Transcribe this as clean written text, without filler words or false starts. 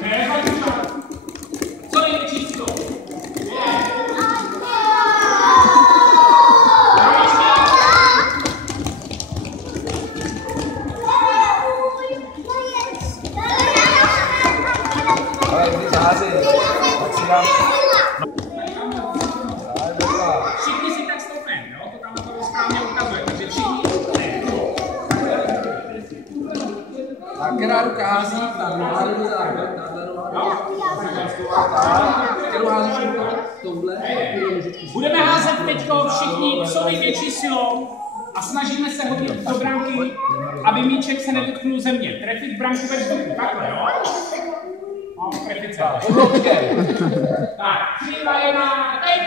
Ne, co největší číslo? Všichni si tak stoupneme, jo? To tam na to správně ukazuje, takže všichni a která ruka hází, tam noha do základ, kterou házíš touhle. Budeme házet teďko všichni co největší silou a snažíme se hodit do branky, aby míček se nedotknul země. Trefit branku ve vzduchu, takhle, jo? No, trefit se. Tak, 3, 2, 1, teď!